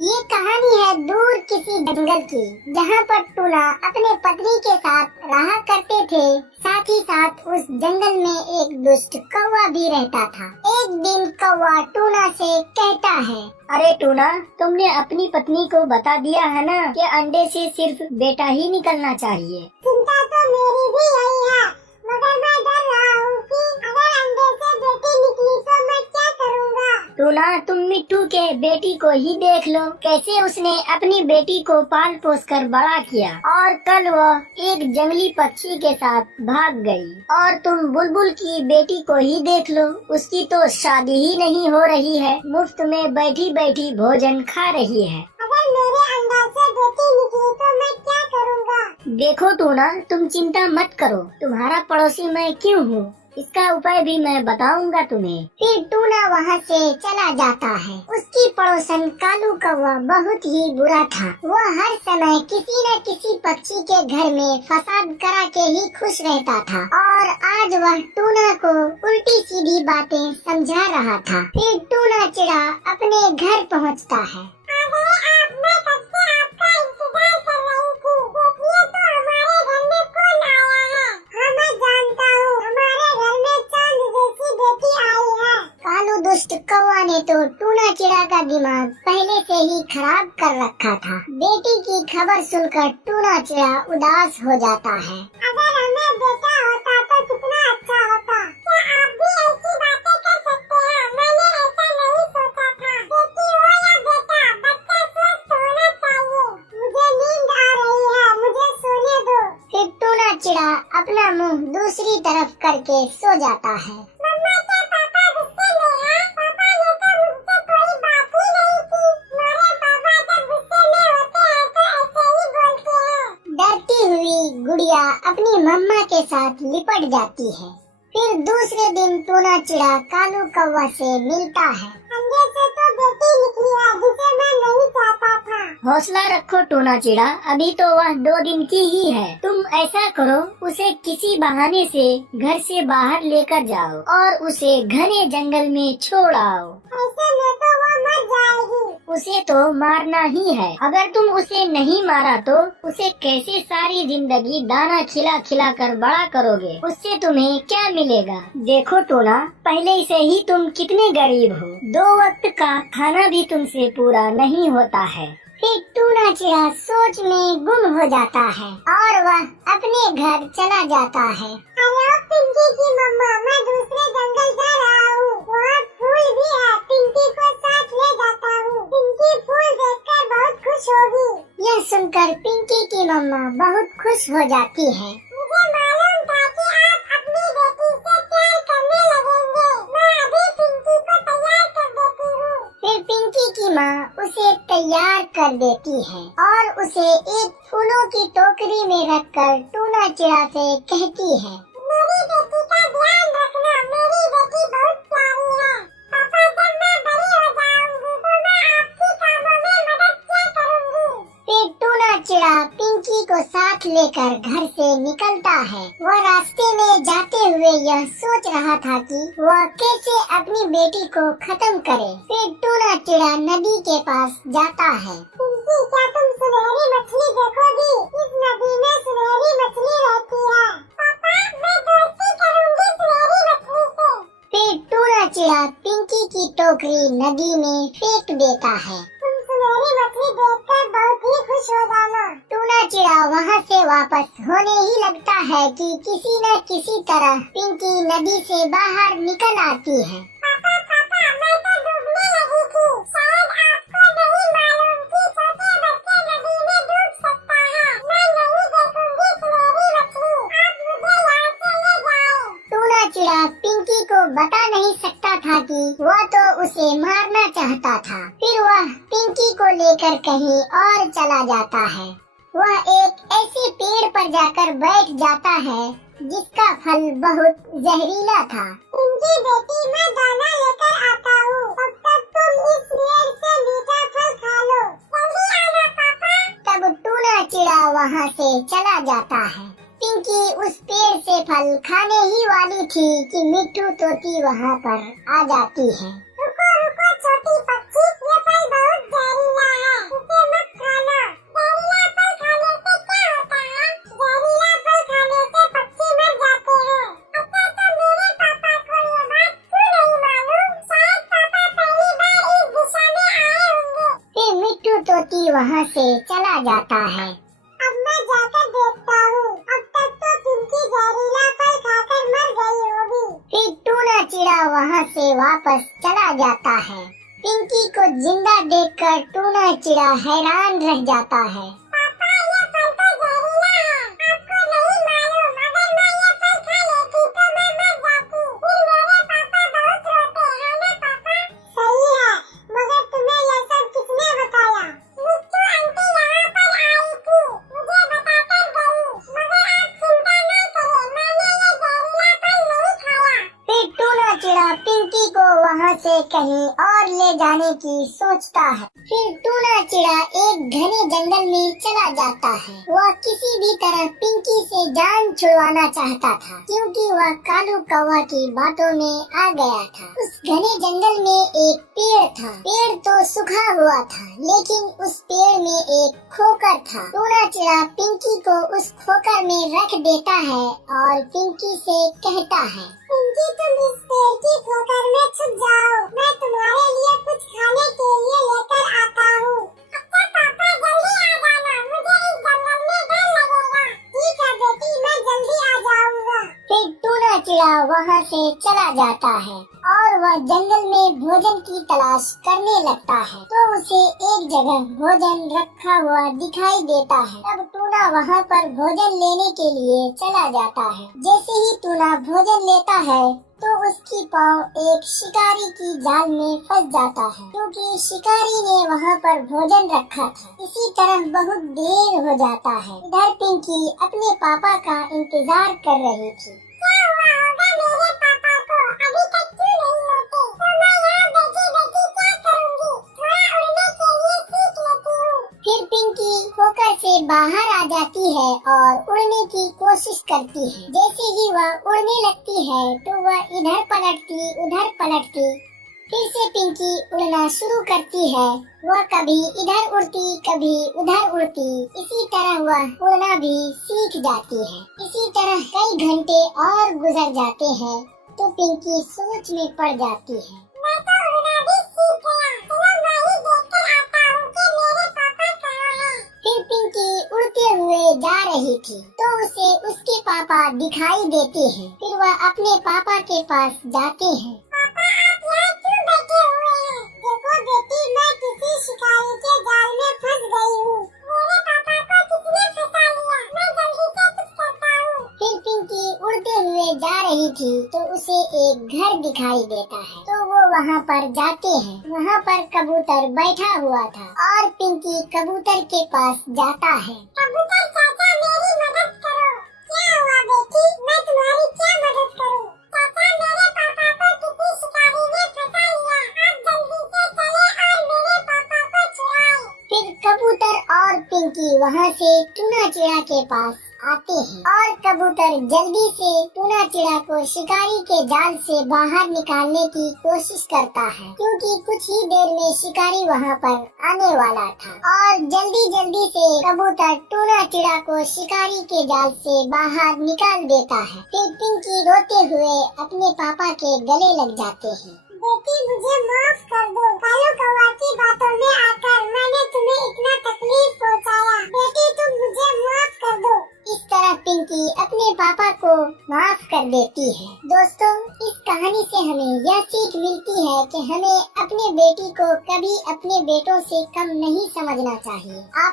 ये कहानी है दूर किसी जंगल की, जहाँ पर टूना अपने पत्नी के साथ रहा करते थे। साथ ही साथ उस जंगल में एक दुष्ट कौवा भी रहता था। एक दिन कौवा टूना से कहता है, अरे टूना, तुमने अपनी पत्नी को बता दिया है ना कि अंडे से सिर्फ बेटा ही निकलना चाहिए। चिंता तो मेरी भी यही है, मगर मैं डर रहा हूँ कि अगर अंडे से बेटी निकली तो मैं क्या करूँगा। टूना, तुम मिट्टू के बेटी को ही देख लो, कैसे उसने अपनी बेटी को पाल पोस कर बड़ा किया और कल वह एक जंगली पक्षी के साथ भाग गई। और तुम बुलबुल की बेटी को ही देख लो, उसकी तो शादी ही नहीं हो रही है, मुफ्त में बैठी बैठी भोजन खा रही है। अगर मेरे अंडा से बेटी निकली तो मैं क्या करूँगा। देखो टूना, तुम चिंता मत करो, तुम्हारा पड़ोसी मैं क्यों हूँ, इसका उपाय भी मैं बताऊंगा तुम्हें। फिर टूना वहाँ से चला जाता है। उसकी पड़ोसन कालू कौवा बहुत ही बुरा था। वह हर समय किसी न किसी पक्षी के घर में फसाद करा के ही खुश रहता था और आज वह टूना को उल्टी सीधी बातें समझा रहा था। फिर टूना चिड़ा अपने घर पहुँचता है। दुष्ट कौवा ने तो टूना चिड़ा का दिमाग पहले से ही खराब कर रखा था। बेटी की खबर सुनकर टूना चिड़ा उदास हो जाता है। अगर हमें बेटा होता तो कितना अच्छा होता। क्या आप भी ऐसी बातें कर सकते हैं? मैंने ऐसा नहीं सोचा था। बेटी हो या बेटा, बच्चा स्वस्थ होना चाहिए। मुझे नींद आ रही है, मुझे सोने दो। फिर टूना चिड़ा अपना मुंह दूसरी तरफ करके सो जाता है। गुड़िया अपनी मम्मा के साथ लिपट जाती है। फिर दूसरे दिन टूना चिड़ा कालू कौवा से मिलता है। अंडे से तो बेटी निकली है, जिसे मैं नहीं चाहता था। हौसला रखो टूना चिड़ा, अभी तो वह 2 दिन की ही है। तुम ऐसा करो, उसे किसी बहाने से घर से बाहर लेकर जाओ और उसे घने जंगल में छोड़ आओ। ऐसे में तो वो मर जाएगी। उसे तो मारना ही है। अगर तुम उसे नहीं मारा तो उसे कैसे सारी जिंदगी दाना खिला खिला कर बड़ा करोगे, उससे तुम्हें क्या मिलेगा। देखो टोना, पहले से ही तुम कितने गरीब हो, 2 वक्त का खाना भी तुमसे पूरा नहीं होता है। फिर टूना चिड़ा सोच में गुम हो जाता है और वह अपने घर चला जाता है। हेलो पिंकी की मम्मा, मैं दूसरे जंगल जा रहा हूँ, वहाँ फूल भी है, पिंकी को साथ ले जाता हूँ। पिंकी फूल देखकर बहुत खुश होगी। यह सुनकर पिंकी की मम्मा बहुत खुश हो जाती है। मुझे मालूम था कि आप अपनी बेटी से प्यार करने लगेंगे। मैं अभी पिंकी को तैयार कर देती हूँ। फिर पिंकी की माँ उसे तैयार कर देती है और उसे एक फूलों की टोकरी में रखकर टूना चिड़ा से कहती है, मेरी बेटी का ध्यान रखना, मेरी बेटी बहुत प्यारी है। पापा, जब मैं बड़ी हो जाऊंगी तो मैं आपकी कामों में मदद क्या करूंगी। फिर टूना चिड़ा पिंकी को साथ लेकर घर से निकलता है। वह रास्ते में जाते हुए यह सोच रहा था कि वह कैसे अपनी बेटी को खत्म करे। फिर टूना चिड़ा नदी के पास जाता है। पिंकी, क्या तुम सुनहरी मछली देखोगी? इस नदी में सुनहरी मछली रहती है। पापा, मैं दोस्ती करूंगी सुनहरी मछली से। फिर टूना चिड़ा पिंकी की टोकरी नदी में फेंक देता है। तुम सुनहरी मछली देखकर बहुत ही खुश हो जाना। टूना चिड़ा वहाँ से वापस होने ही लगता है कि किसी न किसी तरह पिंकी नदी से बाहर निकल आती है। पापा, मैं तो डूबने लगी थी। शायद आपको नहीं मालूम कि छोटे बच्चे नदी में डूब सकता है। मैं नहीं देखूंगी सुनहरी मछली, आप मुझे यहाँ से ले जाओ। टूना चिड़ा पिंकी को बता नहीं सकता था कि वह तो उसे मारना चाहता था। फिर वह पिंकी को लेकर कहीं और चला जाता है। वह एक ऐसे पेड़ पर जाकर बैठ जाता है जिसका फल बहुत जहरीला था। पिंकी बेटी, मैं दाना लेकर आता हूँ, तब तक तुम इस पेड़ से मीठा फल खा लो। जल्दी आना पापा। तब टूना चिड़ा वहाँ से चला जाता है। पिंकी उस पेड़ से फल खाने ही वाली थी कि मिट्टू तोती वहाँ पर आ जाती है। रुको रुको छोटी पक्षी, ये फल बहुत जहरीला है। कालू तोती वहाँ से चला जाता है। अब मैं जाकर देखता हूँ, अब तक तो पिंकी जहरीला फल खाकर मर गई होगी। फिर टूना चिड़ा वहाँ से वापस चला जाता है। पिंकी को जिंदा देखकर टूना चिड़ा हैरान रह जाता है। पापा, ये फल तो जहरीला है, आपको नहीं मालूम, अगर मैं ये फल खा लेती तो मैं मर जाती, फिर मेरे पापा बहुत रोते हैं ना पापा। सही है, मगर तुम्हें ये सब किसने बताया? मिट्टू आंटी यहाँ पर आई थी, मुझे बताकर गई, मगर आप चिंता न करें, मैंने ये जहरीला फल नहीं खाया। फिर टूना चिड़ा पिंकी को वहाँ से कहीं और ले जाने की सोचता है। फिर टूना चिड़ा एक घने जंगल में चला जाता है। वह किसी भी तरह पिंकी से जान छुड़वाना चाहता था, क्योंकि वह कालू कौवा की बातों में आ गया था। उस घने जंगल में एक पेड़ था। पेड़ तो सूखा हुआ था, लेकिन उस पेड़ में एक खोकर था। टूना चिड़ा पिंकी को उस खोकर में रख देता है और पिंकी से कहता है, पिंकी तुम इस पेड़ की खोकर में छुप जाओ, मैं तुम्हारे लिए कुछ खाने के लिए लेकर आता हूँ। अच्छा पापा, जल्दी आ जाना, मुझे इस जंगल में डर लगेगा। ठीक है बेटी, मैं जल्दी आ जाऊँगा। फिर टूना चिड़ा वहाँ से चला जाता है और वह जंगल में भोजन की तलाश करने लगता है। तो उसे एक जगह भोजन रखा हुआ दिखाई देता है। तब टूना वहाँ पर भोजन लेने के लिए चला जाता है। जैसे ही टूना भोजन लेता है तो उसकी पाँव एक शिकारी की जाल में फंस जाता है, क्योंकि शिकारी ने वहाँ पर भोजन रखा था। इसी तरह बहुत देर हो जाता है। इधर पिंकी अपने पापा का इंतजार कर रही थी। क्या हुआ होगा मेरे पापा को? अभी तक क्यों नहीं लौटे? तो मैं यहाँ बैठी क्या करूँगी? थोड़ा उड़ने के लिए सीख लेती हूँ। फिर पिंकी खोकर से बाहर आ जाती है और उड़ने की कोशिश करती है। जैसे ही वह उड़ने लगती है तो वह इधर पलटती उधर पलटती, फिर से पिंकी उड़ना शुरू करती है। वह कभी इधर उड़ती कभी उधर उड़ती, इसी तरह वह उड़ना भी सीख जाती है। इसी तरह कई घंटे और गुजर जाते हैं तो पिंकी सोच में पड़ जाती है। मैं तो उड़ना भी सीख गया, चलो मैं ही देखकर आता हूँ कि मेरे पापा कहाँ हैं। फिर पिंकी उड़ते हुए जा रही थी तो उसे उसके पापा दिखाई देते हैं। फिर वह अपने पापा के पास जाते हैं। पापा, आप यहाँ क्यों बैठे हुए हैं? देखो बेटी, मैं किसी शिकारी के जाल में फंस गई हूँ। मेरे पापा को किसने फंसा लिया? मैं जल्दी से कुछ करता हूँ। फिर पिंकी उड़ते हुए जा रही थी तो उसे एक घर दिखाई देता है। तो वो वहाँ पर जाते हैं। वहाँ पर कबूतर बैठा हुआ था और पिंकी कबूतर के पास जाता है। कबूतर चाचा, मेरी मदद करो। क्या हुआ बेटी? मैं तुम्हारी क्या मदद करूँ? चाचा, मेरे पापा को किसी शिकारी ने फंसा लिया। आप जल्दी से चले और मेरे पापा को छुड़ाएं। फिर कबूतर और पिंकी वहाँ से टूना चिड़ा के पास आते हैं और कबूतर जल्दी से टूना चिड़ा को शिकारी के जाल से बाहर निकालने की कोशिश करता है, क्योंकि कुछ ही देर में शिकारी वहाँ पर आने वाला था। और जल्दी से कबूतर टूना चिड़ा को शिकारी के जाल से बाहर निकाल देता है। फिर पिंकी रोते हुए अपने पापा के गले लग जाते हैं। बेटी, मुझे माफ कर दो। कालू कौवा की बातों में आकर मैंने तुम्हें इतना तकलीफ पहुंचाया। बेटी, तुम मुझे माफ कर दो। इस तरह पिंकी अपने पापा को माफ कर देती है। दोस्तों, इस कहानी से हमें यह सीख मिलती है कि हमें अपने बेटी को कभी अपने बेटों से कम नहीं समझना चाहिए। आप